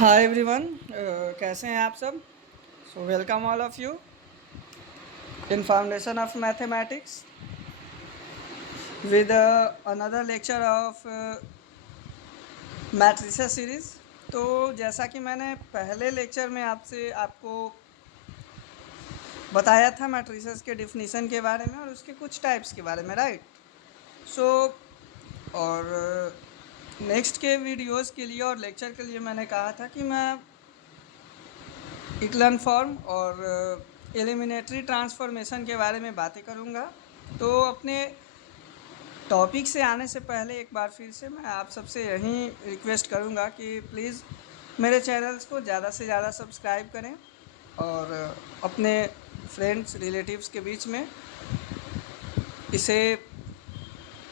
Hi everyone, कैसे हैं आप सब। So welcome all of you in foundation of mathematics with another lecture of matrices series. तो जैसा कि मैंने पहले लेक्चर में आपको बताया था मैट्रिसेस के डिफिनीशन के बारे में और उसके कुछ टाइप्स के बारे में, राइट। सो और नेक्स्ट के वीडियोस के लिए और लेक्चर के लिए मैंने कहा था कि मैं इक्लन फॉर्म और एलिमिनेटरी ट्रांसफॉर्मेशन के बारे में बातें करूँगा। तो अपने टॉपिक से आने से पहले एक बार फिर से मैं आप सबसे यही रिक्वेस्ट करूँगा कि प्लीज़ मेरे चैनल्स को ज़्यादा से ज़्यादा सब्सक्राइब करें और अपने फ्रेंड्स रिलेटिव्स के बीच में इसे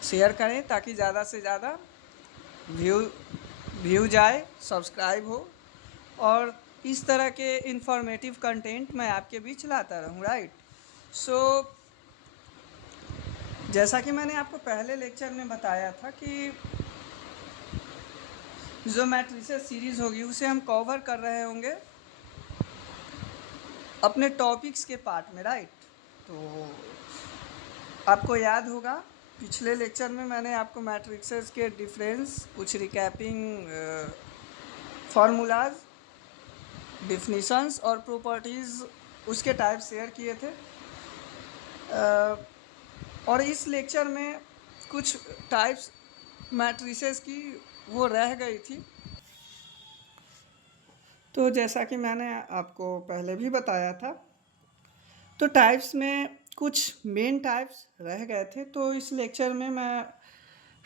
शेयर करें ताकि ज़्यादा से ज़्यादा व्यू व्यू जाए, सब्सक्राइब हो और इस तरह के इंफॉर्मेटिव कंटेंट मैं आपके बीच लाता रहूँ, राइट। सो जैसा कि मैंने आपको पहले लेक्चर में बताया था कि जो मैट्रिसेस सीरीज़ होगी उसे हम कवर कर रहे होंगे अपने टॉपिक्स के पार्ट में, राइट। तो आपको याद होगा पिछले लेक्चर में मैंने आपको मैट्रिसेस के डिफरेंस, कुछ रिकैपिंग फार्मूलाज, डिफिनीशंस और प्रॉपर्टीज़, उसके टाइप शेयर किए थे। और इस लेक्चर में कुछ टाइप्स मैट्रिसेस की वो रह गई थी। तो जैसा कि मैंने आपको पहले भी बताया था, तो टाइप्स में कुछ मेन टाइप्स रह गए थे। तो इस लेक्चर में मैं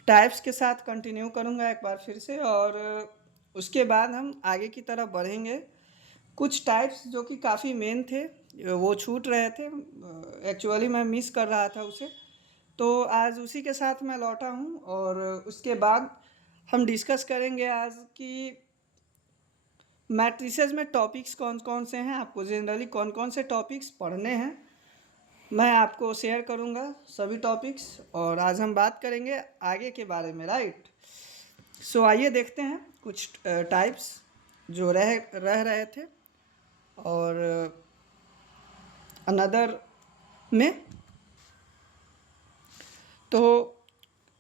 टाइप्स के साथ कंटिन्यू करूंगा एक बार फिर से और उसके बाद हम आगे की तरफ बढ़ेंगे। कुछ टाइप्स जो कि काफ़ी मेन थे वो छूट रहे थे, एक्चुअली मैं मिस कर रहा था उसे। तो आज उसी के साथ मैं लौटा हूँ और उसके बाद हम डिस्कस करेंगे आज कि मैट्रिसेस में टॉपिक्स कौन कौन से हैं, आपको जनरली कौन कौन से टॉपिक्स पढ़ने हैं, मैं आपको शेयर करूंगा सभी टॉपिक्स और आज हम बात करेंगे आगे के बारे में, राइट। सो आइए देखते हैं कुछ टाइप्स जो रह रहे थे और अनदर में। तो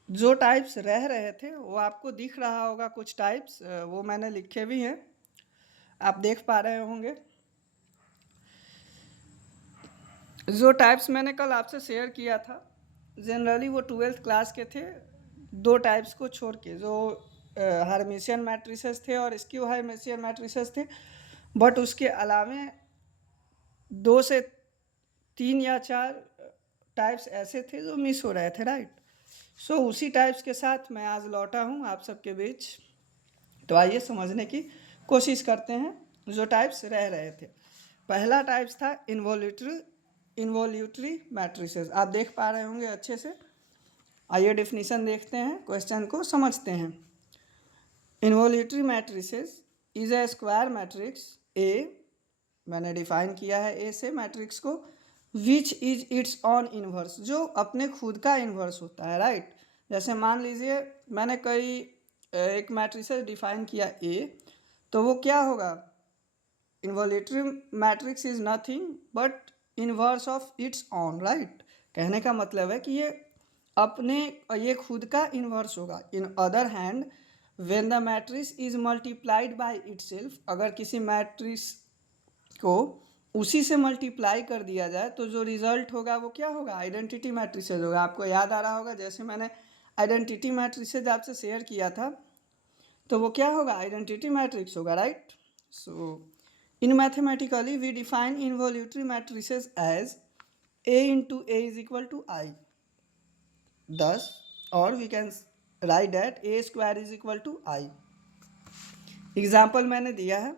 जो टाइप्स रह रहे थे वो आपको दिख रहा होगा, कुछ टाइप्स वो मैंने लिखे भी हैं, आप देख पा रहे होंगे। जो टाइप्स मैंने कल आपसे शेयर किया था जनरली वो 12th क्लास के थे, दो टाइप्स को छोड़ के, जो हार्मिशियन मैट्रिसेस थे और स्क्यू हार्मिशियन मैट्रिसेस थे। बट उसके अलावे 2 से 3 या 4 टाइप्स ऐसे थे जो मिस हो रहे थे, राइट। सो उसी टाइप्स के साथ मैं आज लौटा हूँ आप सबके बीच। तो आइए समझने की कोशिश करते हैं जो टाइप्स रह रहे थे। पहला टाइप्स था इन्वॉल्यूटरी मैट्रिसेस, आप देख पा रहे होंगे अच्छे से। आइए डेफिनेशन देखते हैं, क्वेश्चन को समझते हैं। Involutory matrices is a square matrix A, मैंने डिफाइन किया है ए से मैट्रिक्स को, which is its own inverse, जो अपने खुद का इन्वर्स होता है, राइट। जैसे मान लीजिए मैंने एक मैट्रिसेस डिफाइन किया ए, तो वो क्या होगा, involutory matrix is nothing but inverse of its own, right. कहने का मतलब है कि ये खुद का इन्वर्स होगा। In other hand when the matrix is multiplied by itself, अगर किसी मैट्रिक्स को उसी से मल्टीप्लाई कर दिया जाए तो जो रिजल्ट होगा वो क्या होगा, आइडेंटिटी मैट्रिसेस होगा। आपको याद आ रहा होगा जैसे मैंने आइडेंटिटी मैट्रिसेस आपसे शेयर किया था, तो वो क्या होगा, आइडेंटिटी मैट्रिक्स होगा, right. So in mathematically we define involutory matrices as a into a is equal to I, thus और we can write that a square is equal to I। Example मैंने दिया है,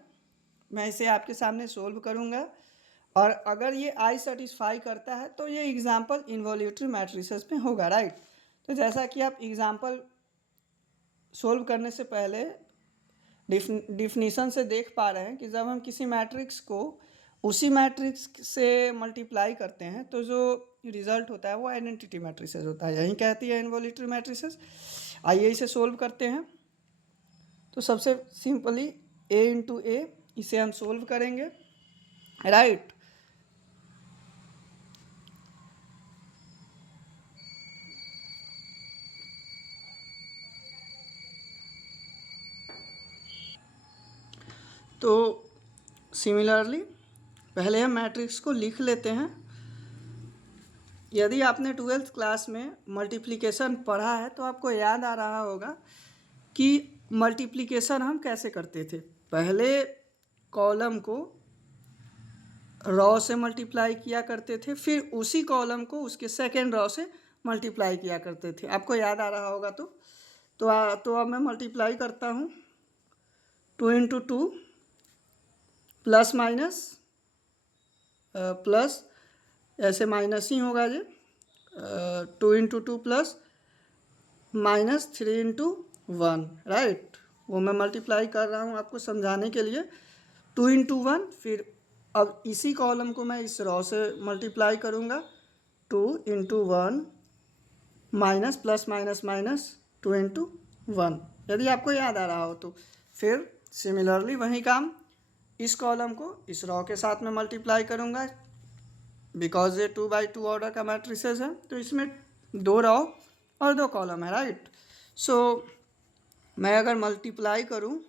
मैं इसे आपके सामने सोल्व करूंगा और अगर ये आई सेटिस्फाई करता है तो ये एग्जाम्पल इन्वॉल्यूटरी मैट्रिसेस में होगा, राइट। तो जैसा कि आप एग्जाम्पल सोल्व करने से पहले डिफिनीशन से देख पा रहे हैं कि जब हम किसी मैट्रिक्स को उसी मैट्रिक्स से मल्टीप्लाई करते हैं तो जो रिजल्ट होता है वो आइडेंटिटी मैट्रिसेस होता है, यही कहती है इन्वॉल्यूटरी मैट्रिसेस। आइए इसे सोल्व करते हैं। तो सबसे सिंपली ए इंटू ए, इसे हम सोल्व करेंगे, राइट। तो सिमिलरली पहले हम मैट्रिक्स को लिख लेते हैं। यदि आपने 12th क्लास में मल्टीप्लिकेशन पढ़ा है तो आपको याद आ रहा होगा कि मल्टीप्लिकेशन हम कैसे करते थे। पहले कॉलम को रॉ से मल्टीप्लाई किया करते थे, फिर उसी कॉलम को उसके सेकेंड रॉ से मल्टीप्लाई किया करते थे। आपको याद आ रहा होगा तो अब मैं मल्टीप्लाई करता हूँ। 2 इंटू 2 प्लस माइनस प्लस, ऐसे माइनस ही होगा ये, 2 into 2 plus minus 3 into 1, right. वो मैं मल्टीप्लाई कर रहा हूँ आपको समझाने के लिए। 2 इंटू 1, फिर अब इसी कॉलम को मैं इस रॉ से मल्टीप्लाई करूँगा। 2 into 1 minus plus minus minus 2 into 1, यदि आपको याद आ रहा हो तो। फिर सिमिलरली वही काम, इस कॉलम को इस रॉ के साथ में मल्टीप्लाई करूँगा, बिकॉज ये 2x2 ऑर्डर का मैट्रिसेस है, तो इसमें 2 रॉ और 2 कॉलम है, राइट। सो मैं अगर मल्टीप्लाई करूँ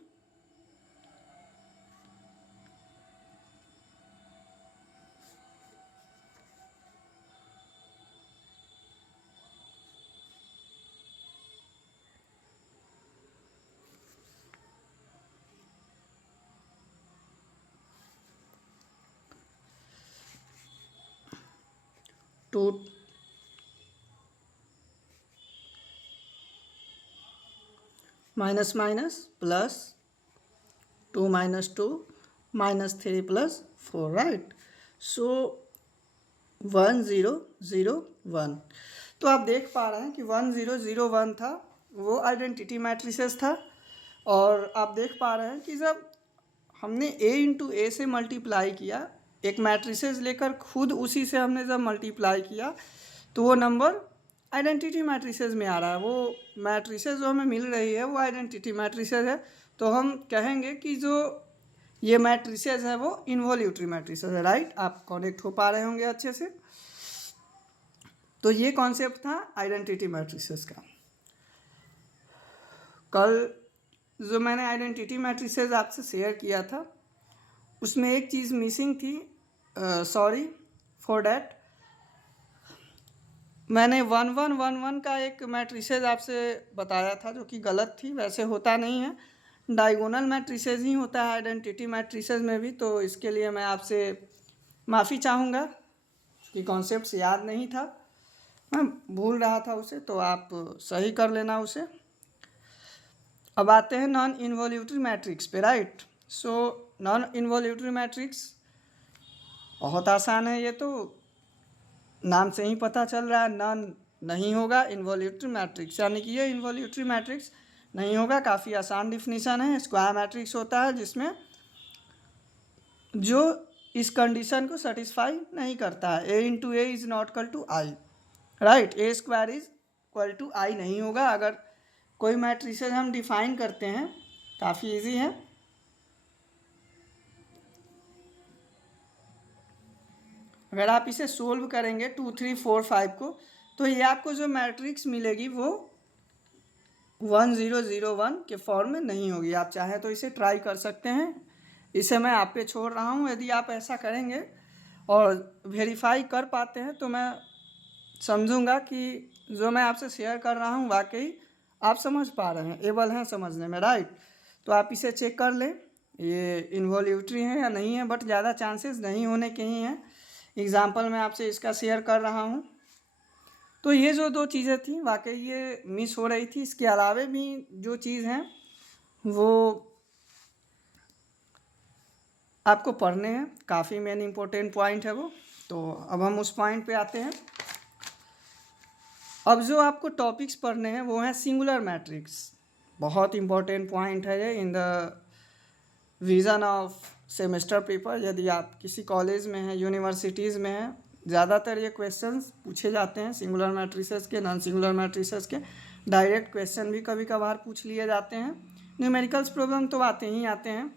two minus minus plus 2 minus 2 minus 3 plus 4, right. So 1 0 0 1। तो आप देख पा रहे हैं कि 1 0 0 1 था, वो आइडेंटिटी मैट्रिसेस था। और आप देख पा रहे हैं कि जब हमने a इंटू ए से मल्टीप्लाई किया, एक मैट्रिसेस लेकर खुद उसी से हमने जब मल्टीप्लाई किया, तो वो नंबर आइडेंटिटी मैट्रिसेस में आ रहा है। वो मैट्रिसेस जो हमें मिल रही है वो आइडेंटिटी मैट्रिसेस है। तो हम कहेंगे कि जो ये मैट्रिसेस है वो इन्वोल्यूटरी मैट्रिसेस है, राइट। आप कनेक्ट हो पा रहे होंगे अच्छे से। तो ये कॉन्सेप्ट था आइडेंटिटी मैट्रिसेस का। कल जो मैंने आइडेंटिटी मैट्रिसेस आपसे शेयर किया था उसमें एक चीज़ मिसिंग थी, सॉरी फॉर डैट। मैंने 1 1 1 1 का एक मैट्रिसेस आपसे बताया था जो कि गलत थी, वैसे होता नहीं है, डायगोनल मैट्रिसेस ही होता है आइडेंटिटी मैट्रिसेस में भी। तो इसके लिए मैं आपसे माफ़ी चाहूँगा कि कॉन्सेप्ट याद नहीं था, मैं भूल रहा था उसे, तो आप सही कर लेना उसे। अब आते हैं नॉन इन्वोल्यूटरी मैट्रिक्स पे, right. So non involutory matrix बहुत आसान है, ये तो नाम से ही पता चल रहा है, नॉन नहीं होगा इन्वोल्यूटरी मैट्रिक्स, यानी कि ये इन्वोल्यूटरी मैट्रिक्स नहीं होगा। काफ़ी आसान डिफिनीशन है। स्क्वायर मैट्रिक्स होता है जिसमें जो इस कंडीशन को सेटिस्फाई नहीं करता है, a into A is not equal to I, right. A square is equal to I नहीं होगा। अगर कोई मैट्रिसेस हम डिफाइन करते हैं, काफ़ी इजी है। अगर आप इसे सोल्व करेंगे 2 3 4 5 को, तो ये आपको जो मैट्रिक्स मिलेगी वो 1 0 0 1 के फॉर्म में नहीं होगी। आप चाहें तो इसे ट्राई कर सकते हैं, इसे मैं आप पे छोड़ रहा हूँ। यदि आप ऐसा करेंगे और वेरीफाई कर पाते हैं तो मैं समझूंगा कि जो मैं आपसे शेयर कर रहा हूँ वाकई आप समझ पा रहे हैं, एबल हैं समझने में, राइट। तो आप इसे चेक कर लें ये इन्वोल्यूटरी है या नहीं है, बट ज़्यादा चांसेस नहीं होने के ही हैं। एग्जाम्पल मैं आपसे इसका शेयर कर रहा हूँ। तो ये जो 2 चीज़ें थी वाकई ये मिस हो रही थी। इसके अलावे भी जो चीज़ हैं वो आपको पढ़ने हैं, काफ़ी मेन इम्पोर्टेंट पॉइंट है वो। तो अब हम उस पॉइंट पे आते हैं। अब जो आपको टॉपिक्स पढ़ने हैं वो हैं सिंगुलर मैट्रिक्स। बहुत इम्पोर्टेंट पॉइंट है ये in the vision of semester paper. यदि आप किसी कॉलेज में हैं, यूनिवर्सिटीज़ में हैं, ज़्यादातर ये क्वेश्चंस पूछे जाते हैं सिंगुलर मैट्रिसेस के, नॉन सिंगुलर मैट्रिसेस के। डायरेक्ट क्वेश्चन भी कभी कभार पूछ लिए जाते हैं। न्यूमेरिकल्स प्रॉब्लम तो आते ही आते हैं।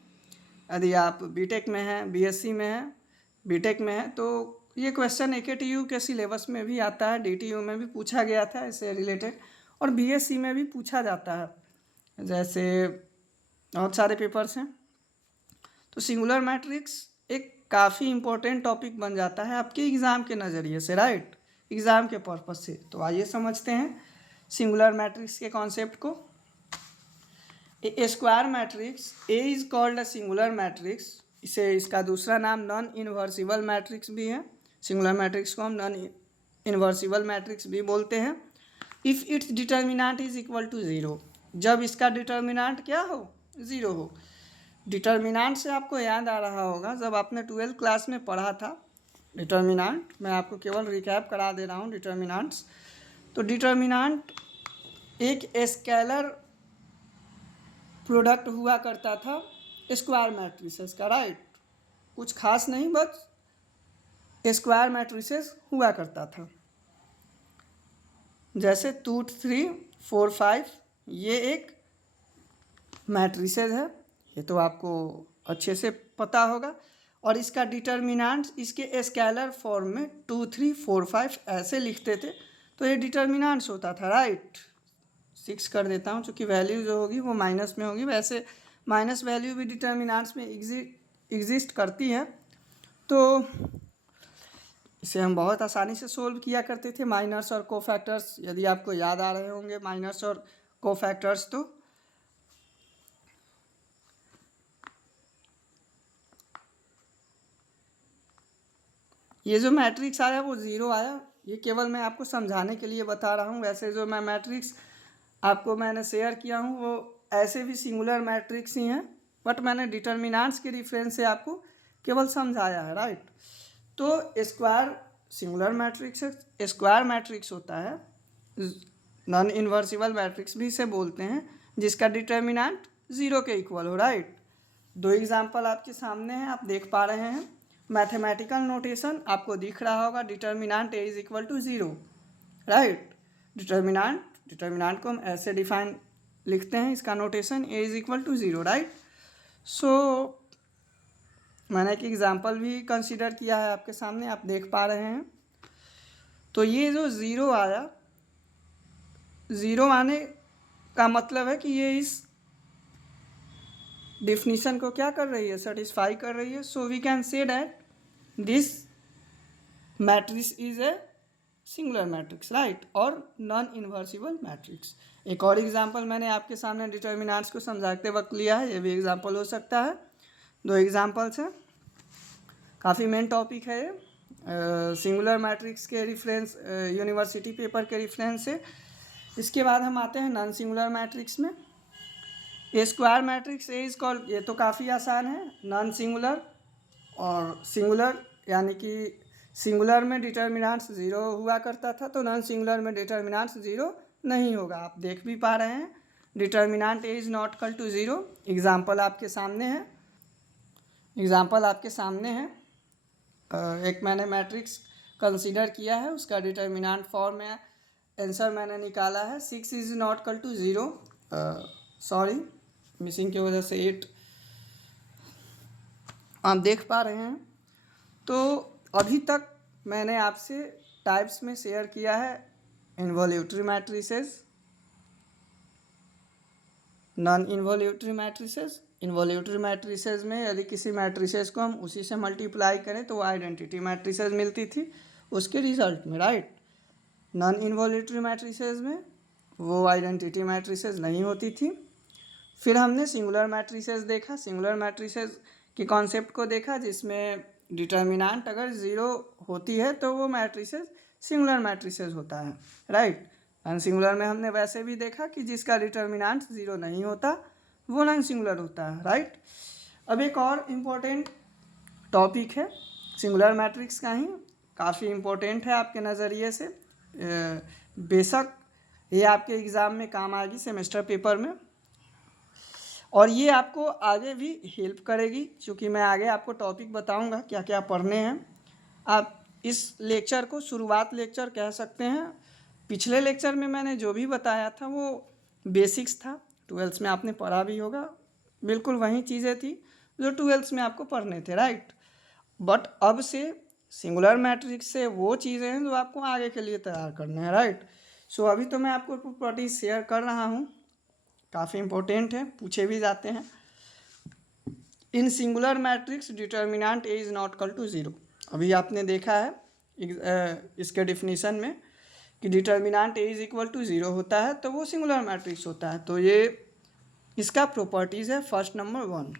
यदि आप बीटेक में हैं, बीएससी में हैं, बीटेक में हैं, तो ये क्वेश्चन एकेटीयू के सिलेबस में भी आता है, डीटीयू में भी पूछा गया था इससे रिलेटेड, और बीएससी में भी पूछा जाता है। जैसे बहुत सारे पेपर्स हैं। तो सिंगुलर मैट्रिक्स एक काफ़ी इम्पोर्टेंट टॉपिक बन जाता है आपके एग्ज़ाम के नज़रिए से, राइट, एग्ज़ाम के पर्पज से। तो आइए समझते हैं सिंगुलर मैट्रिक्स के कॉन्सेप्ट को। A square matrix A is called a singular matrix. इसे इसका दूसरा नाम नॉन इन्वर्सिबल मैट्रिक्स भी है। सिंगुलर मैट्रिक्स को हम नॉन इन्वर्सिबल मैट्रिक्स भी बोलते हैं। If its determinant is equal to zero, जब इसका डिटर्मिनेंट क्या हो, ज़ीरो हो। डिटर्मिनेंट से आपको याद आ रहा होगा, जब आपने 12th क्लास में पढ़ा था डिटर्मिनेंट, मैं आपको केवल रिकैप करा दे रहा हूँ डिटर्मिनेंट्स। तो डिटर्मिनेंट एक स्केलर प्रोडक्ट हुआ करता था स्क्वायर मैट्रिसेस का, राइट, कुछ खास नहीं, बस स्क्वायर मैट्रिसेस हुआ करता था। जैसे 2, 3, 4, 5 ये एक मैट्रिसेस है, ये तो आपको अच्छे से पता होगा। और इसका डिटर्मिनेंट इसके स्केलर फॉर्म में 2, 3, 4, 5 ऐसे लिखते थे, तो ये डिटर्मिनेंट्स होता था, राइट। 6 कर देता हूँ, चूँकि वैल्यू जो होगी वो माइनस में होगी, वैसे माइनस वैल्यू भी डिटर्मिनेंट्स में एग्जिस्ट करती है। तो इसे हम बहुत आसानी से सोल्व किया करते थे, माइनर्स और कोफैक्टर्स, यदि आपको याद आ रहे होंगे माइनर्स और कोफैक्टर्स। तो ये जो मैट्रिक्स आया वो ज़ीरो आया, ये केवल मैं आपको समझाने के लिए बता रहा हूँ। वैसे जो मैं मैट्रिक्स आपको मैंने शेयर किया हूँ वो ऐसे भी सिंगुलर मैट्रिक्स ही हैं, बट मैंने डिटर्मिनेंट्स के रेफरेंस से आपको केवल समझाया है, राइट। तो स्क्वायर सिंगुलर मैट्रिक्स है, स्क्वायर मैट्रिक्स होता है, नॉन इन्वर्सिबल मैट्रिक्स भी इसे बोलते हैं, जिसका डिटर्मिनेंट ज़ीरो के इक्वल हो, राइट। दो एग्जाम्पल आपके सामने हैं, आप देख पा रहे हैं। मैथमेटिकल नोटेशन आपको दिख रहा होगा, determinant A is equal to zero, right. Determinant को हम ऐसे डिफाइन लिखते हैं, इसका notation A is equal to zero, right. So मैंने एक एग्जांपल भी कंसीडर किया है आपके सामने, आप देख पा रहे हैं। तो ये जो ज़ीरो आया, ज़ीरो आने का मतलब है कि ये इस डिफिनीशन को क्या कर रही है, सेटिस्फाई कर रही है। So we can say that this matrix is a singular matrix, right, और नॉन इन्वर्सिबल मैट्रिक्स। एक और एग्जांपल मैंने आपके सामने डिटर्मिनेंट्स को समझाते वक्त लिया है, ये भी एग्जांपल हो सकता है। दो एग्जांपल्स हैं, काफ़ी मेन टॉपिक है ये, सिंगुलर मैट्रिक्स के रेफरेंस यूनिवर्सिटी पेपर के रेफरेंस से। इसके बाद हम आते हैं नॉन सिंगुलर मैट्रिक्स में। A square matrix A is called, ये तो काफ़ी आसान है, नॉन सिंगुलर और सिंगुलर, यानी कि सिंगुलर में डिटर्मिनेंट्स ज़ीरो हुआ करता था, तो नॉन सिंगुलर में डिटर्मिनेंट्स ज़ीरो नहीं होगा। आप देख भी पा रहे हैं, determinant A is not equal to zero. Example आपके सामने है, एक मैंने मैट्रिक्स कंसीडर किया है, उसका डिटर्मिनेंट फॉर्म में आंसर मैंने निकाला है 6 is not equal to zero, sorry missing की वजह से 8 आप देख पा रहे हैं। तो अभी तक मैंने आपसे टाइप्स में शेयर किया है इन्वॉल्यूटरी मैट्रिसेस, नॉन इन्वॉल्यूटरी मैट्रिसेस। इन्वॉल्यूटरी मैट्रिसेस में यदि किसी मैट्रिसेस को हम उसी से मल्टीप्लाई करें तो वो आइडेंटिटी मैट्रिसेस मिलती थी उसके रिजल्ट में, राइट। नॉन इन्वॉल्यूटरी मैट्रिसेस में वो आइडेंटिटी मैट्रिसेस नहीं होती थी। फिर हमने सिंगुलर मैट्रिसेस देखा, सिंगुलर मैट्रिसेस के कॉन्सेप्ट को देखा, जिसमें डिटर्मिनेंट अगर ज़ीरो होती है तो वो मैट्रिसेस सिंगुलर मैट्रिसेस होता है, राइट। नॉन सिंगुलर में हमने वैसे भी देखा कि जिसका डिटर्मिनेंट ज़ीरो नहीं होता वो नॉन सिंगुलर होता है, राइट। अब एक और इम्पोर्टेंट टॉपिक है सिंगुलर मैट्रिक्स का ही, काफ़ी इम्पोर्टेंट है आपके नज़रिए से, बेशक ये आपके एग्ज़ाम में काम आएगी सेमेस्टर पेपर में, और ये आपको आगे भी हेल्प करेगी, क्योंकि मैं आगे आपको टॉपिक बताऊंगा क्या क्या पढ़ने हैं। आप इस लेक्चर को शुरुआत लेक्चर कह सकते हैं। पिछले लेक्चर में मैंने जो भी बताया था वो बेसिक्स था, 12th में आपने पढ़ा भी होगा, बिल्कुल वही चीज़ें थी जो ट्वेल्थ में आपको पढ़ने थे, राइट। बट अब से सिंगुलर मैट्रिक्स से वो चीज़ें हैं जो आपको आगे के लिए तैयार करने हैं, राइट। सो अभी तो मैं आपको प्रॉपर्टीज शेयर कर रहा हूँ, काफ़ी इंपॉर्टेंट है, पूछे भी जाते हैं। इन singular matrix determinant A is not equal to zero. अभी आपने देखा है इसके डिफिनीशन में कि determinant A is equal to zero होता है तो वो सिंगुलर मैट्रिक्स होता है। तो ये इसका प्रॉपर्टीज़ है। First number 1,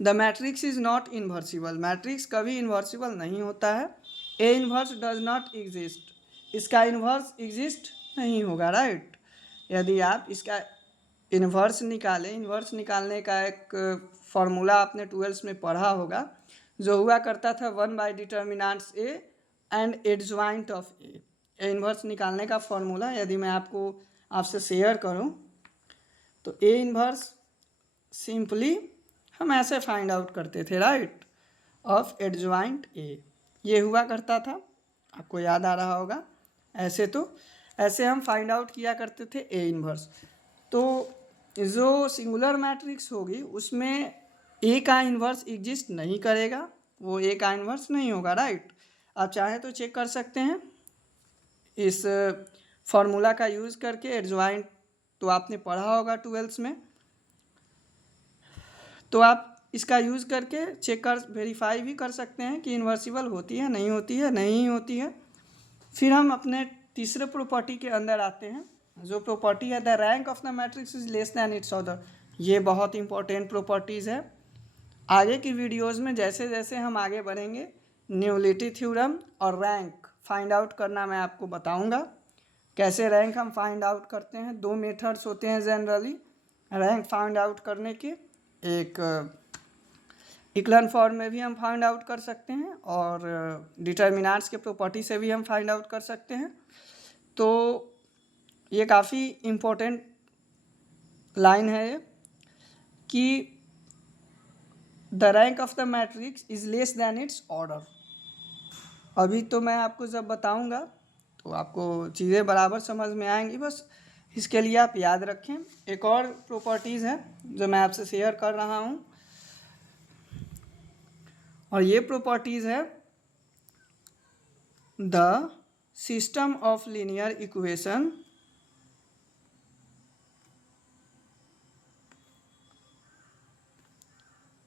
the matrix is not invertible. Matrix कभी इन्वर्सिबल नहीं होता है। A inverse does not exist, इसका इन्वर्स एग्जिस्ट नहीं होगा, राइट। यदि आप इसका इन्वर्स निकालें, इन्वर्स निकालने का एक फार्मूला आपने ट्वेल्थ में पढ़ा होगा, जो हुआ करता था 1/डिटर्मिनेंट्स A and adjoint of A. Inverse निकालने का फार्मूला यदि मैं आपसे शेयर करूं तो ए इन्वर्स सिंपली हम ऐसे फाइंड आउट करते थे, राइट, ऑफ एडजॉइंट ए। ये हुआ करता था, आपको याद आ रहा होगा। ऐसे हम फाइंड आउट किया करते थे ए इन्वर्स। तो जो सिंगुलर मैट्रिक्स होगी उसमें ए का इन्वर्स एग्जिस्ट नहीं करेगा, वो ए का इन्वर्स नहीं होगा, राइट। आप चाहे तो चेक कर सकते हैं इस फार्मूला का यूज़ करके। एडजॉइंट तो आपने पढ़ा होगा ट्वेल्थ में, तो आप इसका यूज़ करके चेक कर वेरीफाई भी कर सकते हैं कि इन्वर्सिबल होती है नहीं होती है, नहीं होती है। फिर हम अपने तीसरे प्रॉपर्टी के अंदर आते हैं, जो प्रॉपर्टी है the rank of the matrix is less than it's order. ये बहुत इंपॉर्टेंट प्रॉपर्टीज़ है। आगे की वीडियोस में जैसे जैसे हम आगे बढ़ेंगे न्यूलिटी थ्योरम और रैंक फाइंड आउट करना मैं आपको बताऊंगा। कैसे रैंक हम फाइंड आउट करते हैं, 2 मेथड्स होते हैं जनरली रैंक फाइंड आउट करने के। एक इक्लन फॉर्म में भी हम फाइंड आउट कर सकते हैं और डिटर्मिनेंट्स के प्रॉपर्टी से भी हम फाइंड आउट कर सकते हैं। तो ये काफ़ी इम्पोर्टेंट लाइन है ये कि the rank of the matrix is less than it's order. अभी तो मैं आपको जब बताऊंगा तो आपको चीज़ें बराबर समझ में आएंगी, बस इसके लिए आप याद रखें। एक और प्रॉपर्टीज़ है जो मैं आपसे शेयर कर रहा हूँ, और ये प्रॉपर्टीज़ है the system of linear equation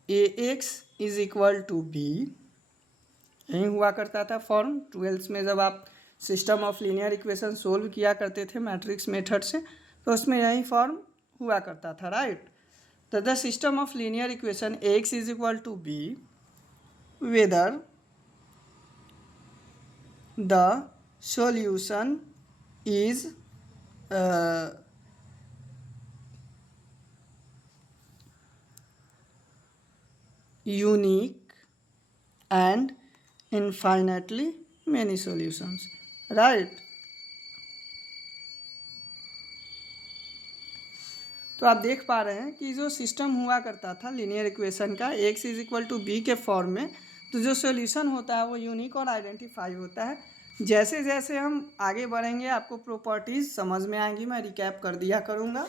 AX is equal to B. यही हुआ करता था फॉर्म ट्वेल्थ में, जब आप system of linear equation solve किया करते थे मैट्रिक्स मेथड से, तो उसमें यही फॉर्म हुआ करता था, राइट। तो the system of linear equation AX is equal to B whether the solution is unique and infinitely many solutions, right. तो आप देख पा रहे हैं कि जो सिस्टम हुआ करता था लीनियर इक्वेशन का X is equal to B के फॉर्म में, तो जो सॉल्यूशन होता है वो यूनिक और आइडेंटिफाई होता है। जैसे जैसे हम आगे बढ़ेंगे आपको प्रॉपर्टीज समझ में आएंगी, मैं रिकैप कर दिया करूँगा।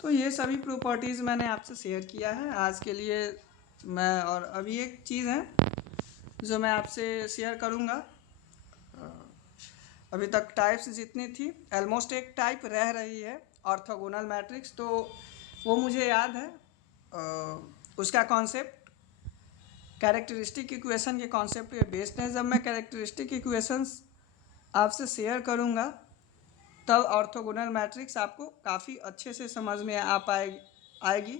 तो ये सभी प्रॉपर्टीज़ मैंने आपसे शेयर किया है आज के लिए मैं। और अभी एक चीज़ है जो मैं आपसे शेयर करूँगा। अभी तक टाइप्स जितनी थी ऑलमोस्ट एक टाइप रह रही है ऑर्थोगोनल मैट्रिक्स, तो वो मुझे याद है। उसका कॉन्सेप्ट कैरेक्टरिस्टिक इक्वेशन के कॉन्सेप्ट पे बेस्ड है। जब मैं कैरेक्टरिस्टिक इक्वेशंस आपसे शेयर करूँगा तब ऑर्थोगोनल मैट्रिक्स आपको काफ़ी अच्छे से समझ में आएगी।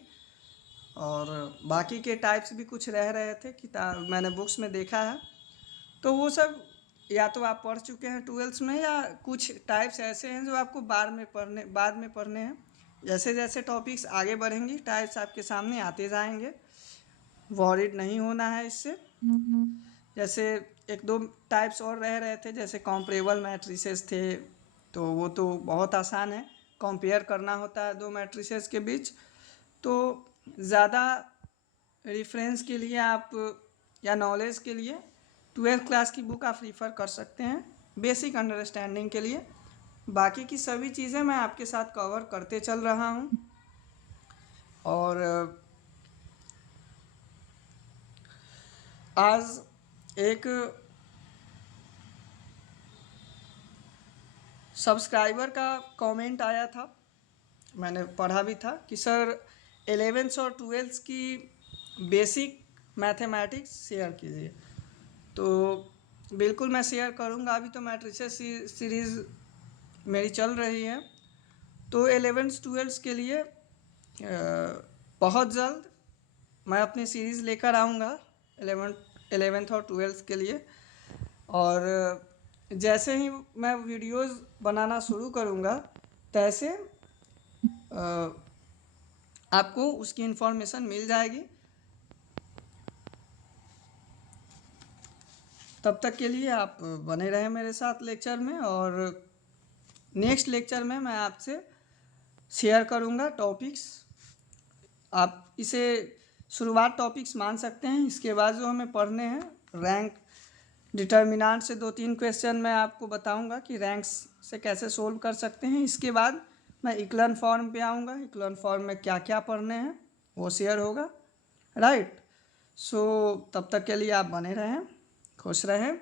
और बाकी के टाइप्स भी कुछ रह रहे थे किताब मैंने बुक्स में देखा है, तो वो सब या तो आप पढ़ चुके हैं ट्वेल्थ में, या कुछ टाइप्स ऐसे हैं जो आपको बाद में पढ़ने हैं। जैसे जैसे टॉपिक्स आगे बढ़ेंगी टाइप्स आपके सामने आते जाएंगे, वॉरिड नहीं होना है इससे। जैसे एक दो टाइप्स और रह रहे थे, जैसे कॉम्परेबल मैट्रिसेस थे, तो वो तो बहुत आसान है, कंपेयर करना होता है दो मैट्रिसेस के बीच। तो ज़्यादा रेफरेंस के लिए आप या नॉलेज के लिए 12th क्लास की बुक आप रिफ़र कर सकते हैं बेसिक अंडरस्टैंडिंग के लिए। बाकी की सभी चीज़ें मैं आपके साथ कवर करते चल रहा हूँ। और आज एक सब्सक्राइबर का कमेंट आया था, मैंने पढ़ा भी था कि सर 11th और 12th की बेसिक मैथमेटिक्स शेयर कीजिए। तो बिल्कुल मैं शेयर करूंगा। अभी तो मैट्रिसेस सीरीज़ मेरी चल रही है, तो 11th 12th के लिए बहुत जल्द मैं अपनी सीरीज़ लेकर आऊँगा 11th और 12th के लिए। और जैसे ही मैं वीडियोस बनाना शुरू करूँगा तैसे आपको उसकी इन्फॉर्मेशन मिल जाएगी। तब तक के लिए आप बने रहें मेरे साथ लेक्चर में, और नेक्स्ट लेक्चर में मैं आपसे शेयर करूँगा टॉपिक्स। आप इसे शुरुआत टॉपिक्स मान सकते हैं। इसके बाद जो हमें पढ़ने हैं रैंक डिटर्मिनेंट से 2-3 क्वेश्चन मैं आपको बताऊंगा कि रैंक्स से कैसे सोल्व कर सकते हैं। इसके बाद मैं इक्लन फॉर्म पे आऊँगा। इक्लन फॉर्म में क्या क्या पढ़ने हैं वो शेयर होगा, राइट। सो तब तक के लिए आप बने रहें, खुश रहें,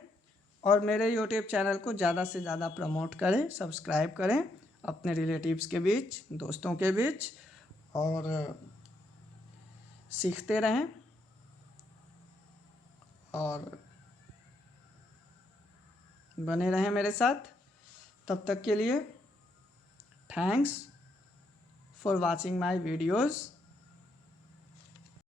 और मेरे यूट्यूब चैनल को ज़्यादा से ज़्यादा प्रमोट करें, सब्सक्राइब करें अपने रिलेटिव्स के बीच, दोस्तों के बीच, और सीखते रहें। और बने रहें मेरे साथ। तब तक के लिए thanks for watching my videos.